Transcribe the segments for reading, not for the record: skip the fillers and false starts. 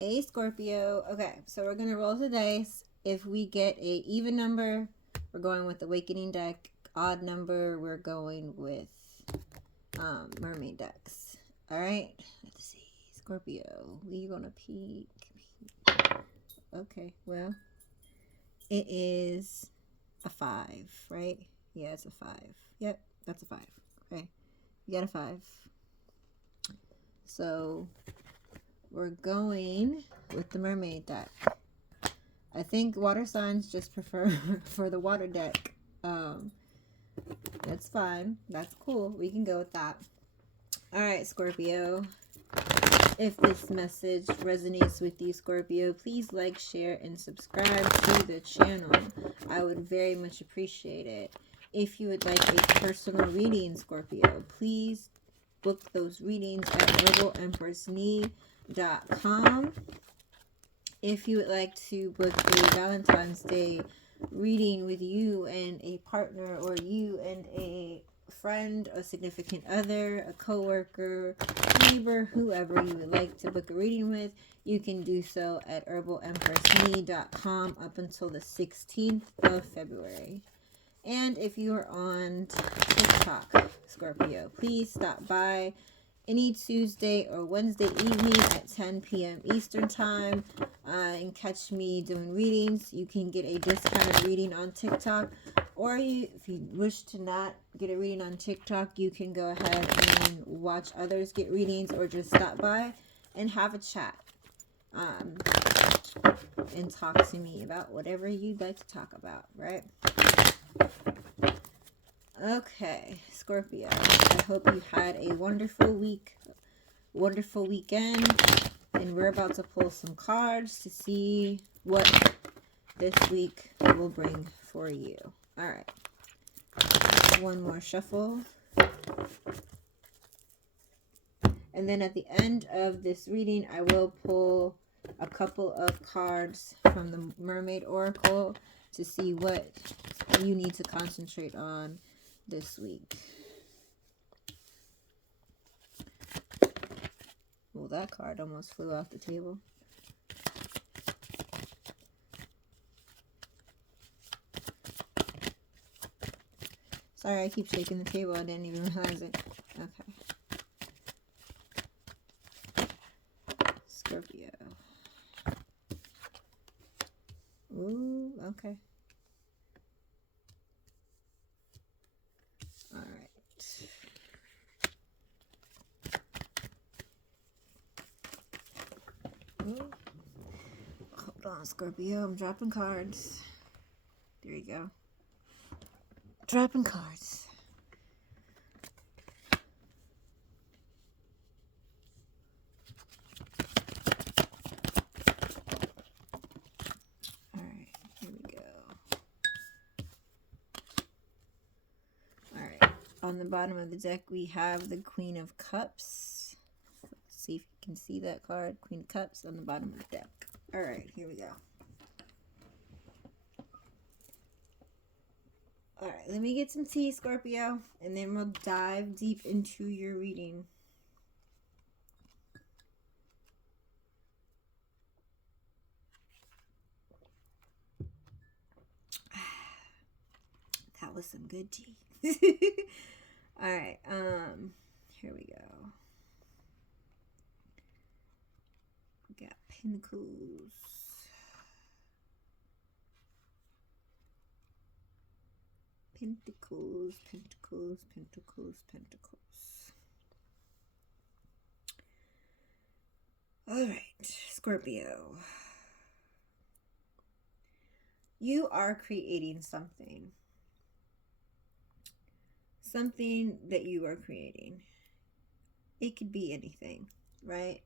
Hey Scorpio. Okay, so we're gonna roll the dice. If we get a even number, we're going with Awakening deck. Odd number, we're going with Mermaid decks. All right. Let's see, Scorpio. We gonna peek. Okay. Well, it is a 5, right? Yeah, it's a 5. Yep, that's a 5. Okay, you got a 5. So we're going with the Mermaid deck. I think water signs just prefer for the water deck. Um, that's fine. That's cool. We can go with that. All right, Scorpio. If this message resonates with you, Scorpio, please like, share, and subscribe to the channel. I would very much appreciate it. If you would like a personal reading, Scorpio, please book those readings at herbalempressnee.com. If you would like to book a Valentine's Day reading with you and a partner, or you and a friend, a significant other, a coworker, neighbor, whoever you would like to book a reading with, you can do so at herbalempressnee.com up until the 16th of February. And if you are on TikTok, Scorpio, please stop by any Tuesday or Wednesday evening at 10 p.m. Eastern Time and catch me doing readings. You can get a discounted reading on TikTok, or if you wish to not get a reading on TikTok, you can go ahead and watch others get readings, or just stop by and have a chat and talk to me about whatever you'd like to talk about, right? Okay, Scorpio, I hope you had a wonderful weekend, and we're about to pull some cards to see what this week will bring for you. All right, one more shuffle, and then at the end of this reading, I will pull a couple of cards from the Mermaid Oracle to see what you need to concentrate on this week. Well, that card almost flew off the table. Sorry, I keep shaking the table. I didn't even realize it. Okay. Scorpio. Ooh, okay. All right. Ooh. Hold on, Scorpio. I'm dropping cards. There you go. Dropping cards. All right, here we go. All right. On the bottom of the deck, we have the Queen of Cups. Let's see if you can see that card. Queen of Cups on the bottom of the deck. All right, here we go. All right, let me get some tea, Scorpio, and then we'll dive deep into your reading. That was some good tea. All right, here we go. We got Pentacles. Pentacles, Pentacles, Pentacles, Pentacles. All right, Scorpio. You are creating something. Something that you are creating. It could be anything, right?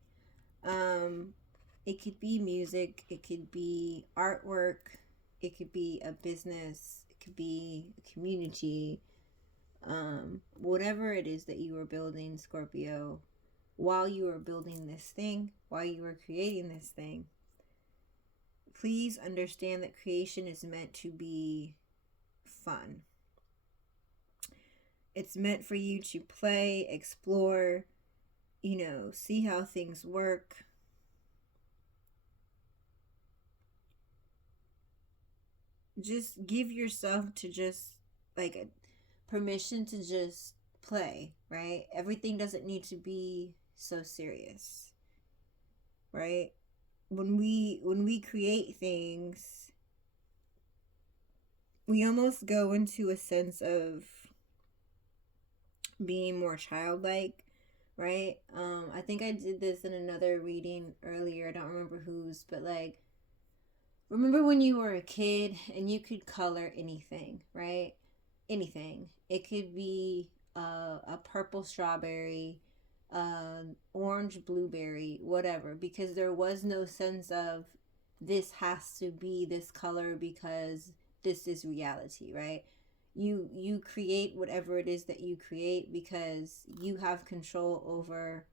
It could be music, it could be artwork, it could be a business, it could be a community. Whatever it is that you are building, Scorpio, while you are building this thing, while you are creating this thing, please understand that creation is meant to be fun. It's meant for you to play, explore, see how things work. just give yourself to just like a permission to just play, right? Everything doesn't need to be so serious, right? When we create things, we almost go into a sense of being more childlike, right? I think I did this in another reading earlier. I don't remember whose, but like, remember when you were a kid and you could color anything, right? Anything. It could be a purple strawberry, orange blueberry, whatever, because there was no sense of this has to be this color because this is reality, right? You create whatever it is that you create because you have control over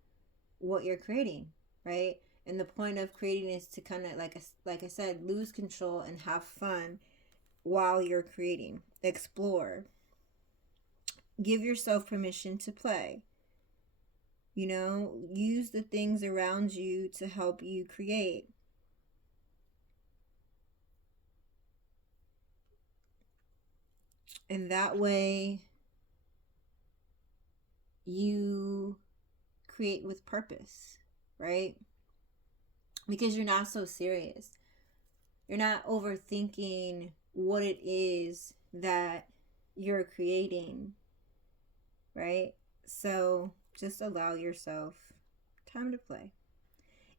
what you're creating, right? And the point of creating is to kind of like I said, lose control and have fun while you're creating. Explore. Give yourself permission to play. You know, use the things around you to help you create. And that way you create with purpose, right? Because you're not so serious. You're not overthinking what it is that you're creating, right? So just allow yourself time to play.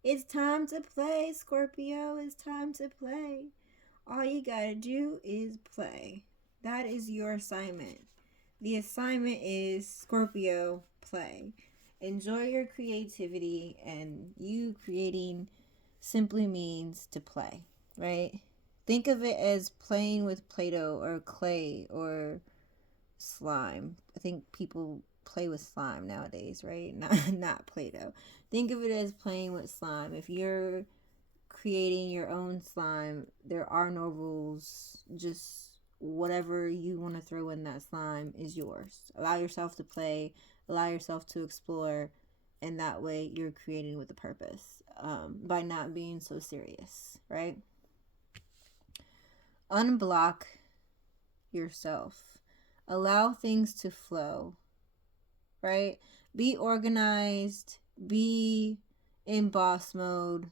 It's time to play, Scorpio. It's time to play. All you gotta do is play. That is your assignment. The assignment is, Scorpio, play. Enjoy your creativity, and you creating simply means to play, right? Think of it as playing with Play-Doh or clay or slime. I think people play with slime nowadays, right? Not Play-Doh. Think of it as playing with slime. If you're creating your own slime, there are no rules. Just whatever you want to throw in that slime is yours. Allow yourself to play, allow yourself to explore, and that way you're creating with a purpose, by not being so serious, right? Unblock yourself. Allow things to flow, right? Be organized, be in boss mode,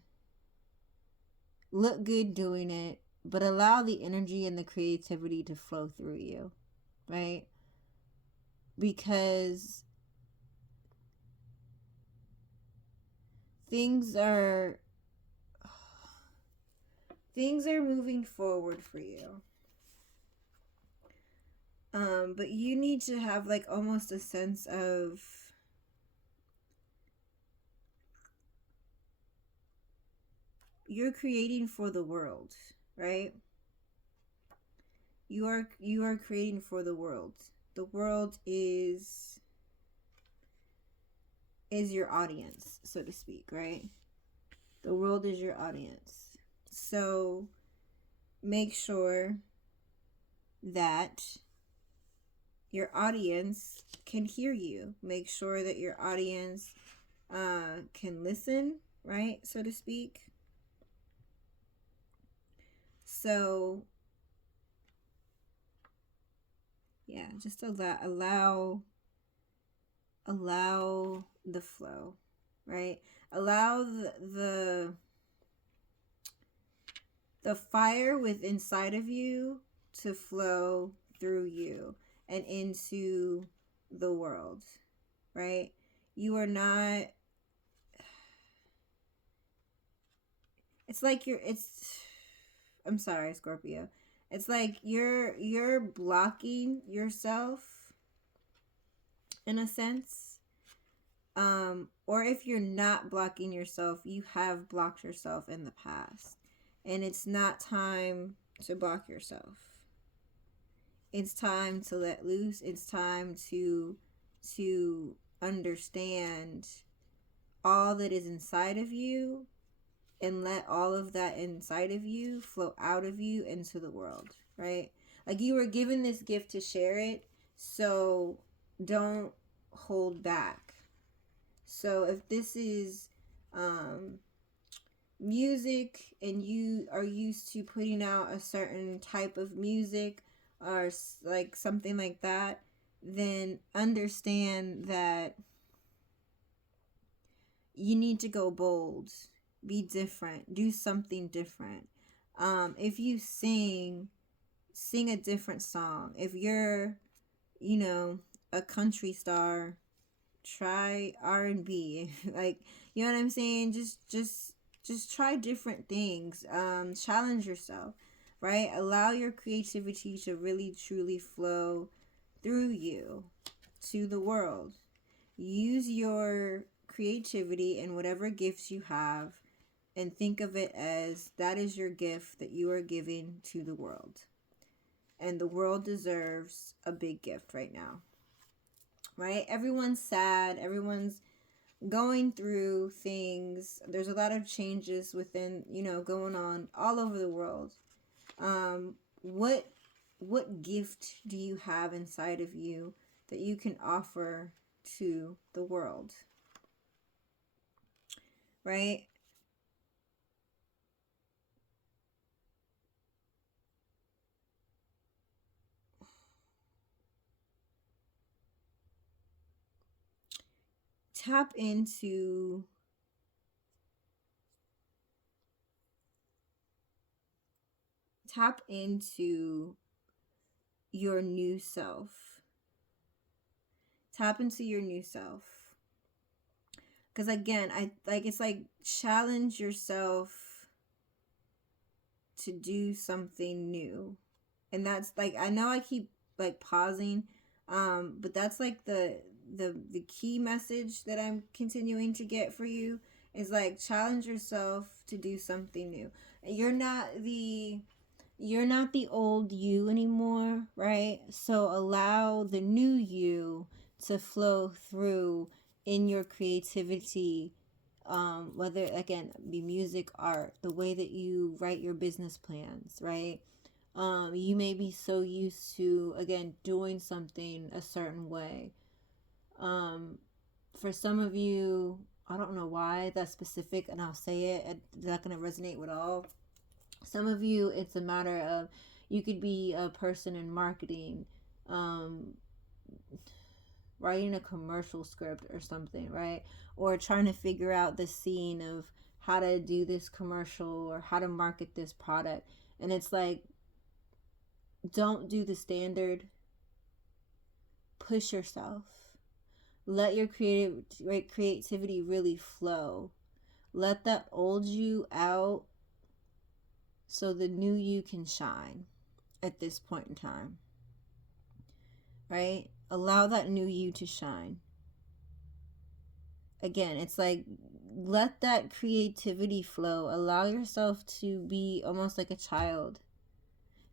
look good doing it, but allow the energy and the creativity to flow through you, right? Because things are moving forward for you. But you need to have like almost a sense of you're creating for the world, right? You are creating for the world. The world is your audience, so to speak, right? The world is your audience. So make sure that your audience can hear you. Make sure that your audience can listen, right, so to speak. So yeah, just allow the flow, right? Allow the fire within inside of you to flow through you and into the world, right? You are not, it's like I'm sorry, Scorpio. It's like you're blocking yourself in a sense. Or if you're not blocking yourself, you have blocked yourself in the past. And it's not time to block yourself. It's time to let loose. It's time to understand all that is inside of you and let all of that inside of you flow out of you into the world, right? Like you were given this gift to share it, so don't hold back. So if this is music and you are used to putting out a certain type of music or like something like that, then understand that you need to go bold, be different, do something different. If you sing a different song. If you're, you know, a country star, try R&B. Like, you know what I'm saying? Just try different things. Challenge yourself, right? Allow your creativity to really truly flow through you to the world. Use your creativity and whatever gifts you have and think of it as that is your gift that you are giving to the world. And the world deserves a big gift right now, right? Everyone's sad. Everyone's going through things. There's a lot of changes within, going on all over the world. Um, what gift do you have inside of you that you can offer to the world, right? Tap into tap into your new self. Tap into your new self. Because again, I like it's like challenge yourself to do something new. And that's like I know I keep like pausing, but that's like the key message that I'm continuing to get for you is like challenge yourself to do something new. You're not the you're not the old you anymore, right? So allow the new you to flow through in your creativity, whether again be music, art, the way that you write your business plans, right? You may be so used to again doing something a certain way. um, for some of you, I don't know why that's specific, and I'll say it, it's not going to resonate with all. Some of you, it's a matter of you could be a person in marketing, um, writing a commercial script or something, right? Or trying to figure out the scene of how to do this commercial or how to market this product. And it's like, don't do the standard, push yourself. Let your creativity really flow. Let that old you out so the new you can shine at this point in time, right? Allow that new you to shine. Again, it's like let that creativity flow. Allow yourself to be almost like a child.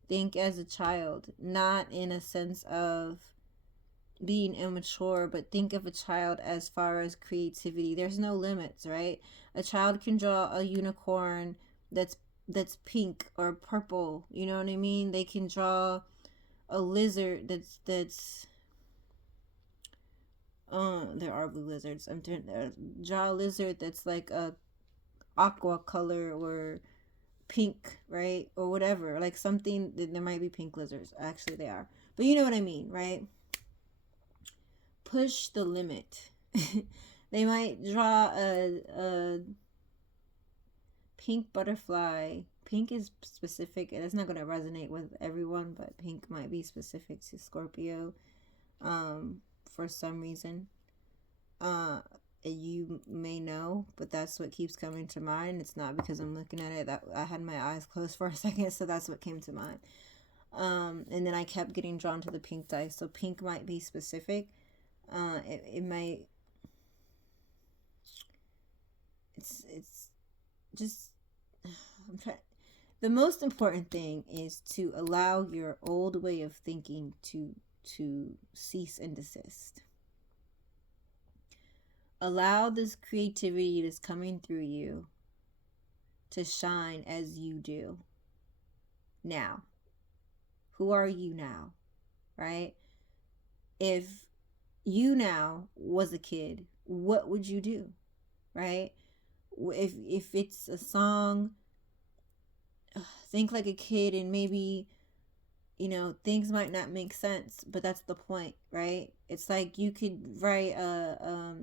Think as a child, not in a sense of being immature, but think of a child as far as creativity. There's no limits, right? A child can draw a unicorn that's pink or purple. You know what I mean? They can draw a lizard that's there are blue lizards. I'm doing draw a lizard that's like a aqua color or pink, right? Or whatever. Like something there might be pink lizards. Actually they are. But you know what I mean, right? Push the limit. They might draw a pink butterfly. Pink is specific. It's not going to resonate with everyone, but pink might be specific to Scorpio, for some reason. You may know, but that's what keeps coming to mind. It's not because I'm looking at it. That I had my eyes closed for a second, so that's what came to mind. And then I kept getting drawn to the pink dye. So pink might be specific. It might. It's just. I'm trying. The most important thing is to allow your old way of thinking to cease and desist. Allow this creativity that's coming through you to shine as you do now. Who are you now, right? If you now was a kid, what would you do, right? If it's a song, think like a kid, and maybe, things might not make sense, but that's the point, right? It's like you could write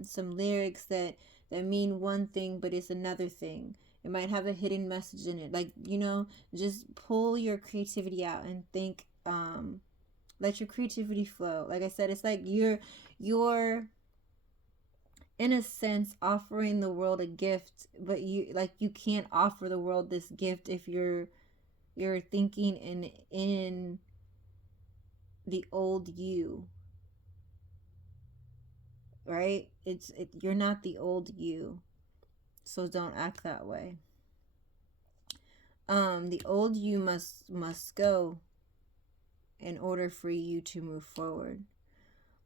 some lyrics that mean one thing, but it's another thing. It might have a hidden message in it. Like, just pull your creativity out and think. Let your creativity flow. Like I said, it's like you're in a sense offering the world a gift, but you can't offer the world this gift if you're thinking in the old you, right? You're not the old you, so don't act that way. The old you must go in order for you to move forward.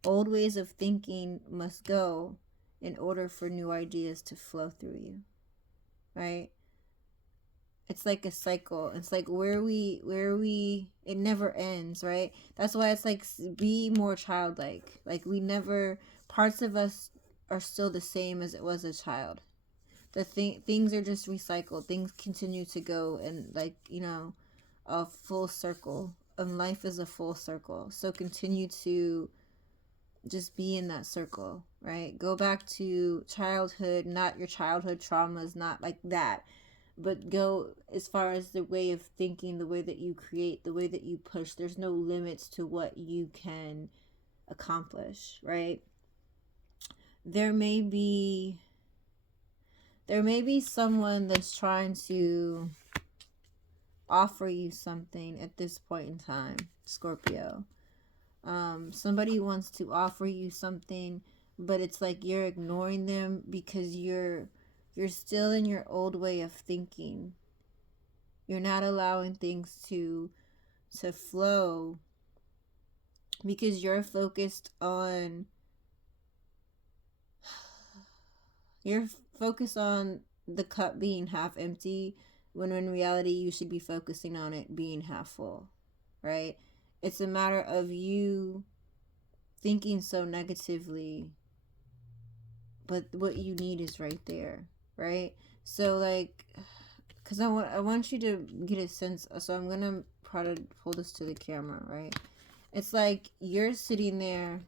Old ways of thinking must go in order for new ideas to flow through you, right? It's like a cycle. It's like where we it never ends, right? That's why it's like, be more childlike. Like, we never, parts of us are still the same as it was a child. Things are just recycled. Things continue to go, and like, a full circle. And life is a full circle. So continue to just be in that circle, right? Go back to childhood, not your childhood traumas, not like that, but go as far as the way of thinking, the way that you create, the way that you push. There's no limits to what you can accomplish, right? There may be someone that's trying to offer you something at this point in time, Scorpio. Somebody wants to offer you something, but it's like you're ignoring them because you're still in your old way of thinking. You're not allowing things to flow because you're focused on the cup being half empty, when in reality you should be focusing on it being half full, right? It's a matter of you thinking so negatively, but what you need is right there, right? So, like, because I want you to get a sense. So I'm gonna try to pull this to the camera, right? It's like you're sitting there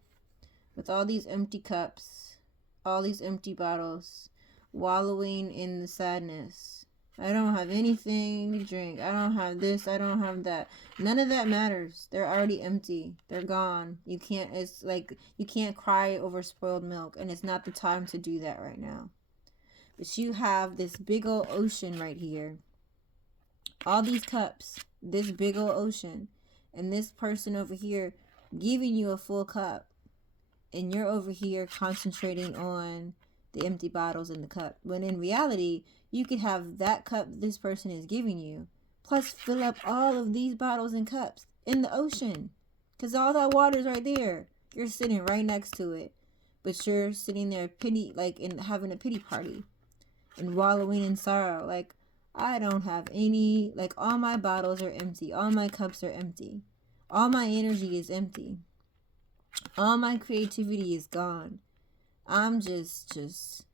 with all these empty cups, all these empty bottles, wallowing in the sadness. I don't have anything to drink. I don't have this. I don't have that. None of that matters. They're already empty. They're gone. It's like you can't cry over spoiled milk, and it's not the time to do that right now. But you have this big old ocean right here. All these cups, this big old ocean, and this person over here giving you a full cup, and you're over here concentrating on the empty bottles in the cup. When in reality, you could have that cup this person is giving you, plus fill up all of these bottles and cups in the ocean, because all that water's right there. You're sitting right next to it, but you're sitting there having a pity party and wallowing in sorrow. Like, I don't have any, like, all my bottles are empty, all my cups are empty, all my energy is empty, all my creativity is gone. I'm just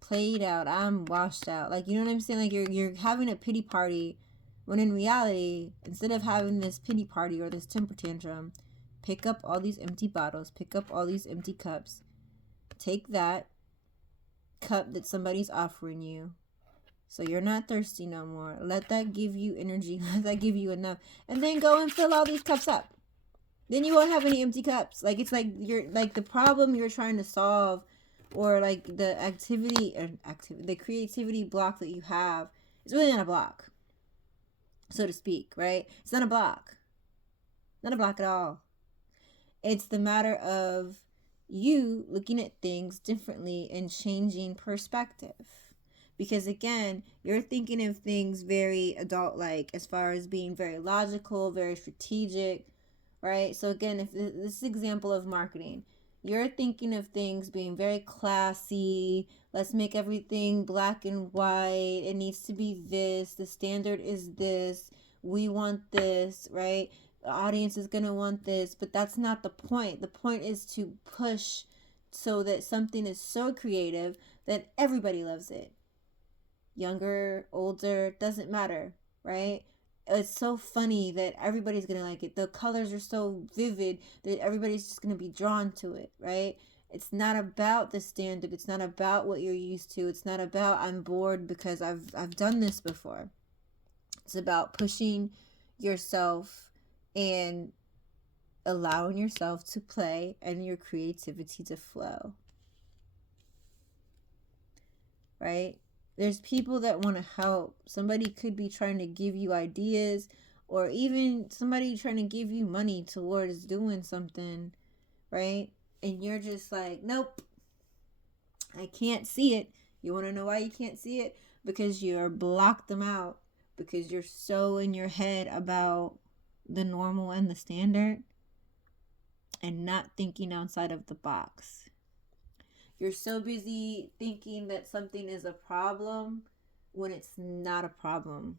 played out. I'm washed out. Like, you know what I'm saying? Like, you're having a pity party, when in reality, instead of having this pity party or this temper tantrum, pick up all these empty bottles, pick up all these empty cups, take that cup that somebody's offering you, so you're not thirsty no more. Let that give you energy. Let that give you enough, and then go and fill all these cups up. Then you won't have any empty cups. Like, it's like you're like the problem you're trying to solve, or like the the creativity block that you have, is really not a block, so to speak, right? It's not a block. Not a block at all. It's the matter of you looking at things differently and changing perspective. Because again, you're thinking of things very adult like, as far as being very logical, very strategic, right? So again, if this example of marketing, you're thinking of things being very classy. Let's make everything black and white. It needs to be this. The standard is this. We want this, right? The audience is going to want this. But that's not the point. The point is to push so that something is so creative that everybody loves it. younger, older, doesn't matter, right? It's so funny that everybody's gonna like it. The colors are so vivid that everybody's just gonna be drawn to it, right? It's not about the standard. It's not about what you're used to. It's not about I'm bored because I've done this before. It's about pushing yourself and allowing yourself to play and your creativity to flow, right? There's people that want to help. Somebody could be trying to give you ideas, or even somebody trying to give you money towards doing something, right? And you're just like, nope, I can't see it. You want to know why you can't see it? Because you're blocked them out, because you're so in your head about the normal and the standard and not thinking outside of the box. You're so busy thinking that something is a problem when it's not a problem.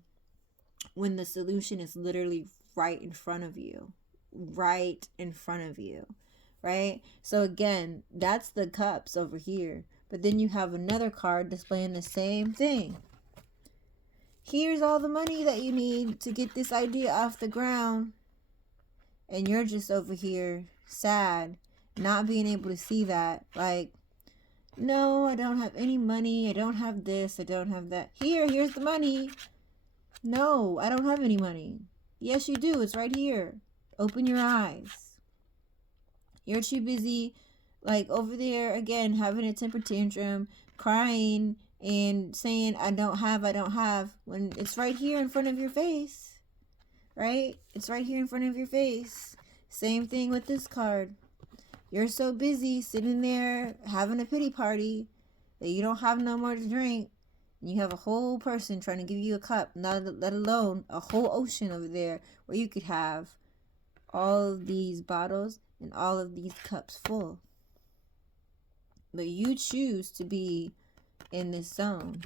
When the solution is literally right in front of you. Right in front of you. Right? So again, that's the cups over here. But then you have another card displaying the same thing. Here's all the money that you need to get this idea off the ground. And you're just over here sad, not being able to see that. Like, no, I don't have any money. I don't have this. I don't have that. Here's the money. No, I don't have any money. Yes, you do. It's right here. Open your eyes. You're too busy, like, over there, again, having a temper tantrum, crying, and saying, I don't have, when it's right here in front of your face. Right? It's right here in front of your face. Same thing with this card. You're so busy sitting there having a pity party that you don't have no more to drink. And you have a whole person trying to give you a cup, not let alone a whole ocean over there where you could have all of these bottles and all of these cups full. But you choose to be in this zone.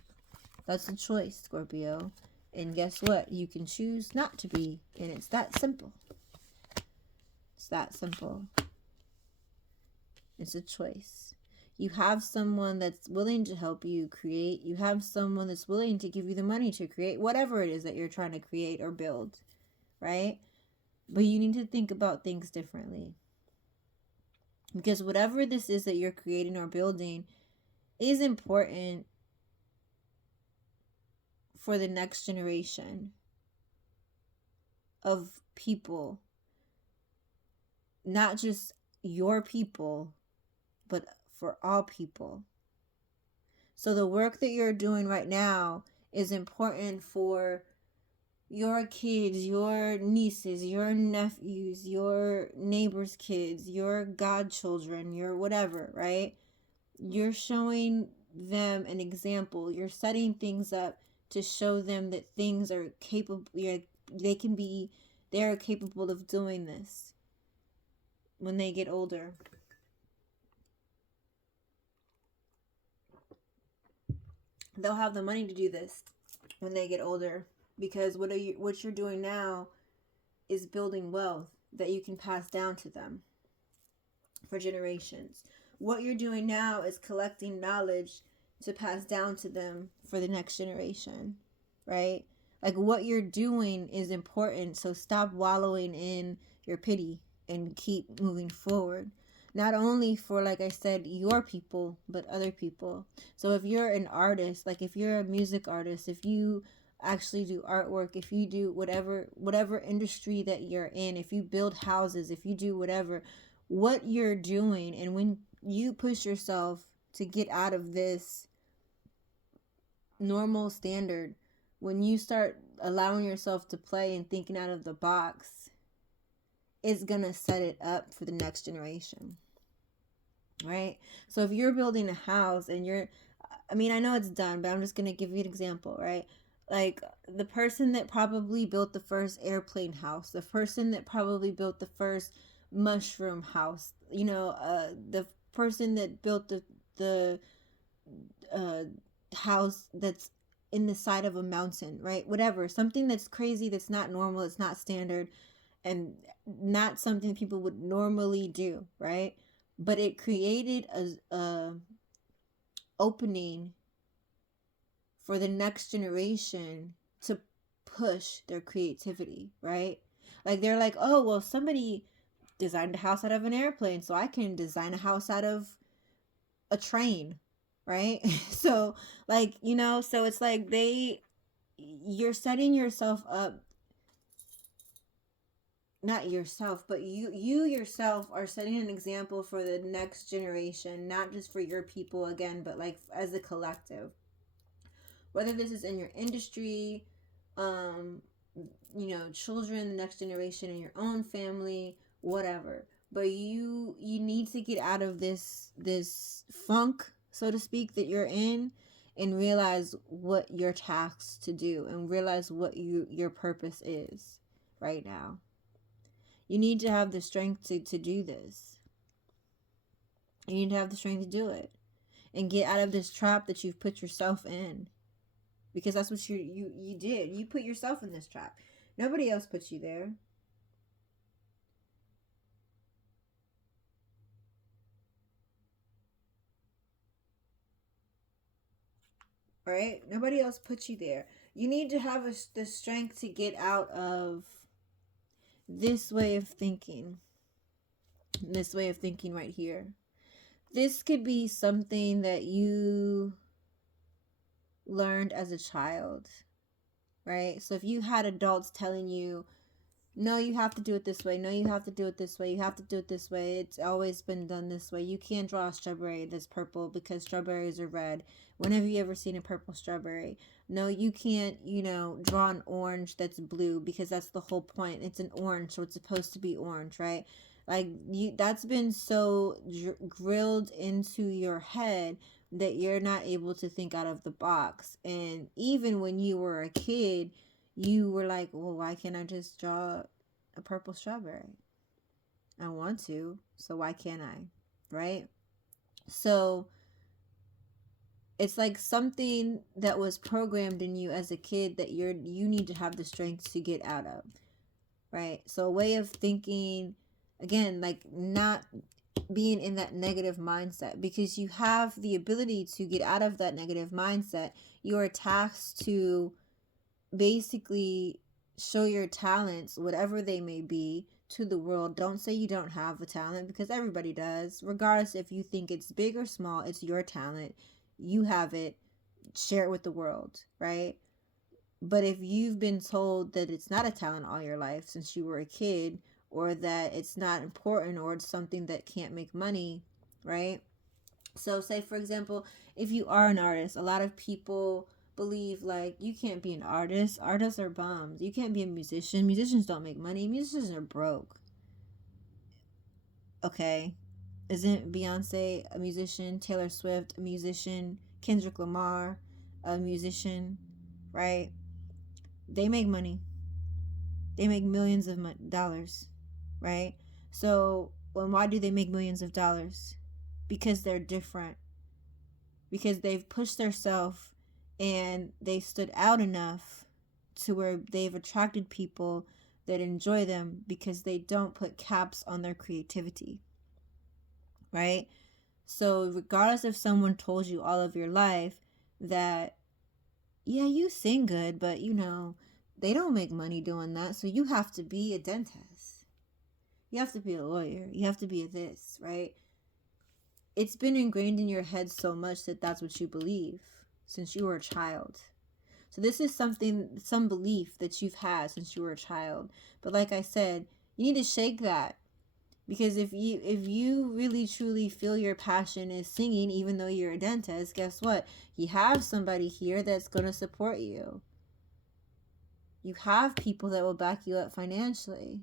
That's a choice, Scorpio. And guess what? You can choose not to be. And it's that simple. It's that simple. It's a choice. You have someone that's willing to help you create. You have someone that's willing to give you the money to create whatever it is that you're trying to create or build, right? But you need to think about things differently. Because whatever this is that you're creating or building is important for the next generation of people. Not just your people, but for all people. So the work that you're doing right now is important for your kids, your nieces, your nephews, your neighbors' kids, your godchildren, your whatever, right? You're showing them an example. You're setting things up to show them that things are capable, they're capable of doing this when they get older. They'll have the money to do this when they get older, because what you're doing now is building wealth that you can pass down to them for generations. What you're doing now is collecting knowledge to pass down to them for the next generation, right? Like, what you're doing is important, so stop wallowing in your pity and keep moving forward. Not only for, like I said, your people, but other people. So if you're an artist, like if you're a music artist, if you actually do artwork, if you do whatever industry that you're in, if you build houses, if you do whatever, what you're doing, and when you push yourself to get out of this normal standard, when you start allowing yourself to play and thinking out of the box, it's gonna set it up for the next generation, right? So if you're building a house and I know it's done, but I'm just gonna give you an example, right? Like the person that probably built the first airplane house, the person that probably built the first mushroom house, the person that built the house that's in the side of a mountain, right? Whatever, something that's crazy, that's not normal, it's not standard, and not something people would normally do, right? But it created a opening for the next generation to push their creativity, right? Like they're like, oh, well, somebody designed a house out of an airplane, so I can design a house out of a train, right? So, like, so it's like you're setting yourself up, not yourself, but you yourself are setting an example for the next generation, not just for your people again, but like as a collective. Whether this is in your industry, um, children, the next generation in your own family, whatever. But you need to get out of this funk, so to speak, that you're in, and realize what you're tasked to do, and realize what your purpose is right now. You need to have the strength to do this. You need to have the strength to do it and get out of this trap that you've put yourself in, because that's what you did. You put yourself in this trap. Nobody else put you there. Right? Nobody else put you there. You need to have the strength to get out of this way of thinking. This way of thinking right here. This could be something that you learned as a child, right? So if you had adults telling you, no, you have to do it this way. No, you have to do it this way. You have to do it this way. It's always been done this way. You can't draw a strawberry that's purple because strawberries are red. When have you ever seen a purple strawberry? No, you can't, draw an orange that's blue because that's the whole point. It's an orange, so it's supposed to be orange, right? Like that's been so grilled into your head that you're not able to think out of the box. And even when you were a kid, you were like, well, why can't I just draw a purple strawberry? I want to, so why can't I? Right? So it's like something that was programmed in you as a kid that you need to have the strength to get out of. Right? So a way of thinking, again, like not being in that negative mindset, because you have the ability to get out of that negative mindset. You are tasked to basically show your talents, whatever they may be, to the world. Don't say you don't have a talent, because everybody does. Regardless if you think it's big or small, it's your talent. You have it. Share it with the world, right? But if you've been told that it's not a talent all your life since you were a kid, or that it's not important, or it's something that can't make money, right? So say, for example, if you are an artist, a lot of people believe like you can't be an artist. Artists are bums. You can't be a musician. Musicians don't make money. Musicians are broke. Okay. Isn't Beyonce a musician? Taylor Swift a musician? Kendrick Lamar a musician? Right? They make money. They make millions of dollars. Right? So, why do they make millions of dollars? Because they're different. Because they've pushed themselves and they stood out enough to where they've attracted people that enjoy them, because they don't put caps on their creativity, right? So regardless if someone told you all of your life that, yeah, you sing good, but they don't make money doing that, so you have to be a dentist, you have to be a lawyer, you have to be a this, right? It's been ingrained in your head so much that that's what you believe since you were a child. So this is some belief that you've had since you were a child. But like I said, you need to shake that. Because if you really truly feel your passion is singing, even though you're a dentist, guess what? You have somebody here that's going to support you. You have people that will back you up financially.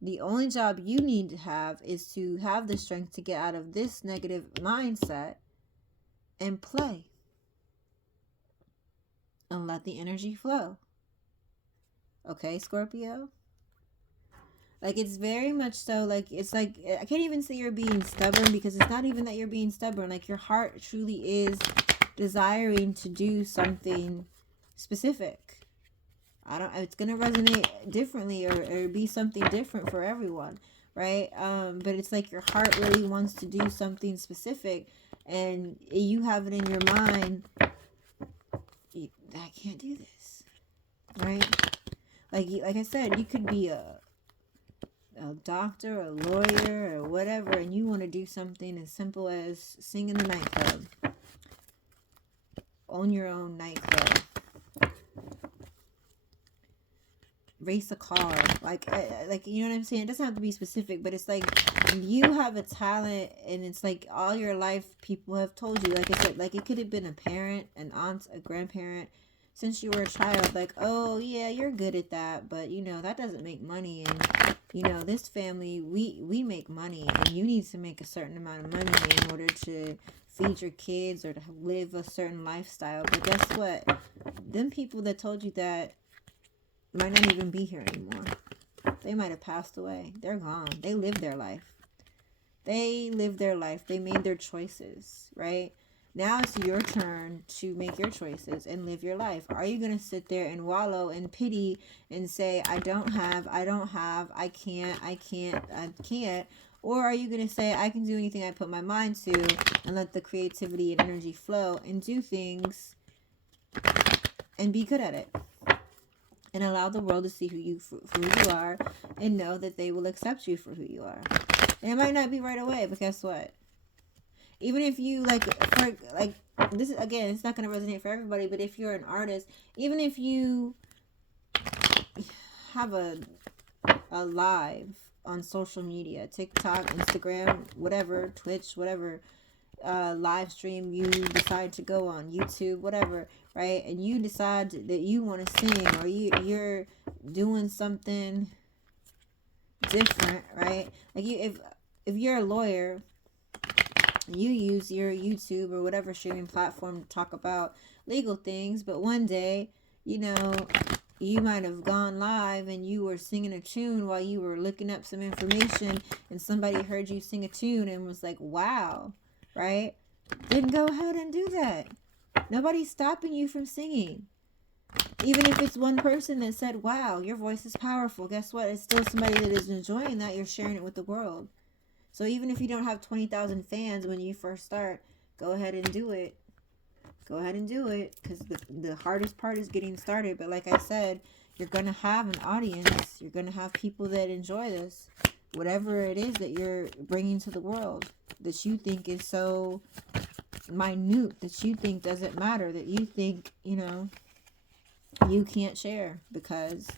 The only job you need to have is to have the strength to get out of this negative mindset and play. And let the energy flow. Okay, Scorpio? Like, it's very much so, like, it's like, I can't even say you're being stubborn, because it's not even that you're being stubborn. Like, your heart truly is desiring to do something specific. It's going to resonate differently, or be something different for everyone, right? But it's like your heart really wants to do something specific, and you have it in your mind I can't do this, right? Like I said, you could be a doctor, a lawyer, or whatever, and you want to do something as simple as sing in the nightclub, own your own nightclub, race a car, like you know what I'm saying? It doesn't have to be specific, but it's like you have a talent, and it's like all your life people have told you, like I said, like it could have been a parent, an aunt, a grandparent, since you were a child, like, oh yeah, you're good at that, but you know that doesn't make money, and you know this family, we make money, and you need to make a certain amount of money in order to feed your kids or to live a certain lifestyle. But guess what? Them people that told you that might not even be here anymore. They might have passed away. They're gone. They lived their life. They lived their life. They made their choices, right? Now it's your turn to make your choices and live your life. Are you going to sit there and wallow in pity and say, I don't have, I can't? Or are you going to say, I can do anything I put my mind to, and let the creativity and energy flow and do things and be good at it? And allow the world to see who you are, and know that they will accept you for who you are. And it might not be right away, but guess what? Even if you this is, again, it's not going to resonate for everybody, but if you're an artist, even if you have a live on social media, TikTok, Instagram, whatever, Twitch, whatever, live stream you decide to go on, YouTube, whatever, right? And you decide that you want to sing, or you're doing something different, right? Like if you're a lawyer, you use your YouTube or whatever streaming platform to talk about legal things, but one day, you know, you might have gone live and you were singing a tune while you were looking up some information, and somebody heard you sing a tune and was like, wow, right? Then go ahead and do that. Nobody's stopping you from singing. Even if it's one person that said, wow, your voice is powerful, guess what? It's still somebody that is enjoying that. You're sharing it with the world. So even if you don't have 20,000 fans when you first start, go ahead and do it. Go ahead and do it, because the hardest part is getting started. But like I said, you're going to have an audience. You're going to have people that enjoy this. Whatever it is that you're bringing to the world that you think is so minute, that you think doesn't matter, that you think, you know, you can't share because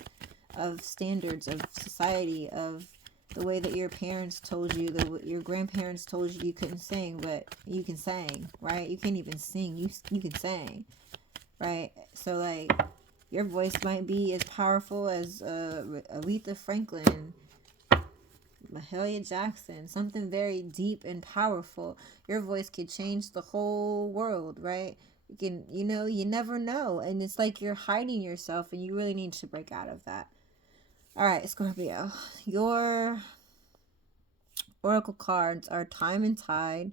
of standards of society, of the way that your parents told you, that your grandparents told you couldn't sing, but you can sing, right? You can't even sing, you can sing, right? So like, your voice might be as powerful as Aretha Franklin, Mahalia Jackson, something very deep and powerful. Your voice could change the whole world, right? You can, you know, you never know, and it's like you're hiding yourself, and you really need to break out of that. All right, Scorpio, your oracle cards are Time and Tide,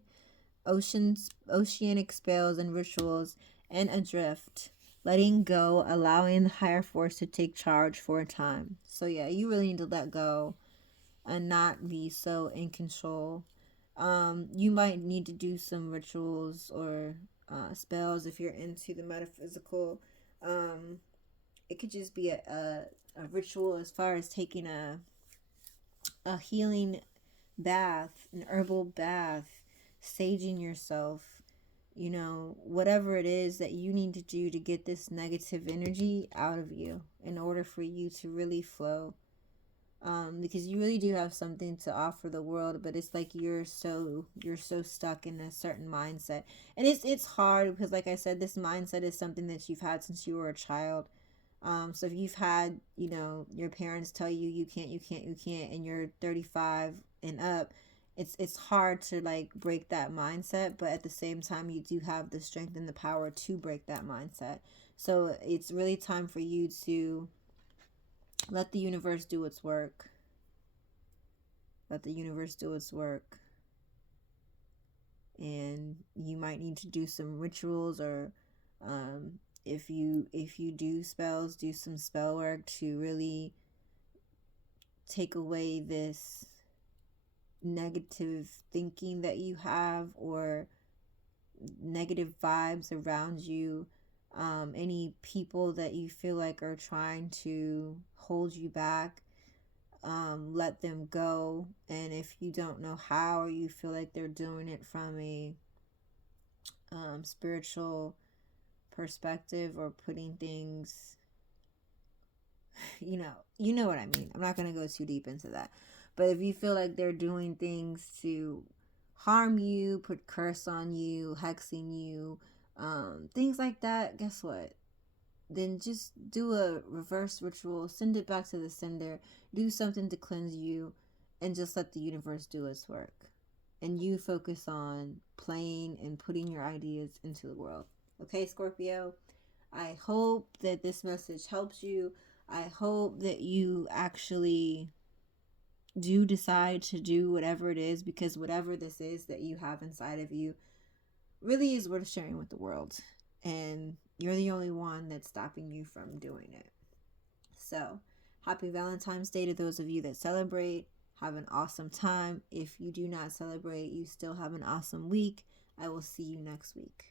oceanic spells and rituals, and Adrift. Letting go, allowing the higher force to take charge for a time. So yeah, you really need to let go and not be so in control. You might need to do some rituals or spells if you're into the metaphysical. It could just be a ritual as far as taking a healing bath, an herbal bath, saging yourself, you know, whatever it is that you need to do to get this negative energy out of you in order for you to really flow. Because you really do have something to offer the world, but it's like you're so stuck in a certain mindset, and it's hard because, like I said, this mindset is something that you've had since you were a child. So if you've had, you know, your parents tell you you can't, and you're 35 and up, it's hard to like break that mindset, but at the same time, you do have the strength and the power to break that mindset. So it's really time for you to let the universe do its work. Let the universe do its work. And you might need to do some rituals, or if you do spells, do some spell work to really take away this negative thinking that you have, or negative vibes around you. Any people that you feel like are trying to hold you back, let them go. And if you don't know how, or you feel like they're doing it from a spiritual perspective, or putting things, you know what I mean. I'm not going to go too deep into that. But if you feel like they're doing things to harm you, put curse on you, hexing you, things like that, guess what? Then just do a reverse ritual, send it back to the sender, do something to cleanse you, and just let the universe do its work. And you focus on playing and putting your ideas into the world. Okay, Scorpio? I hope that this message helps you. I hope that you actually do decide to do whatever it is, because whatever this is that you have inside of you really is worth sharing with the world. And you're the only one that's stopping you from doing it. So, happy Valentine's Day to those of you that celebrate. Have an awesome time. If you do not celebrate, you still have an awesome week. I will see you next week.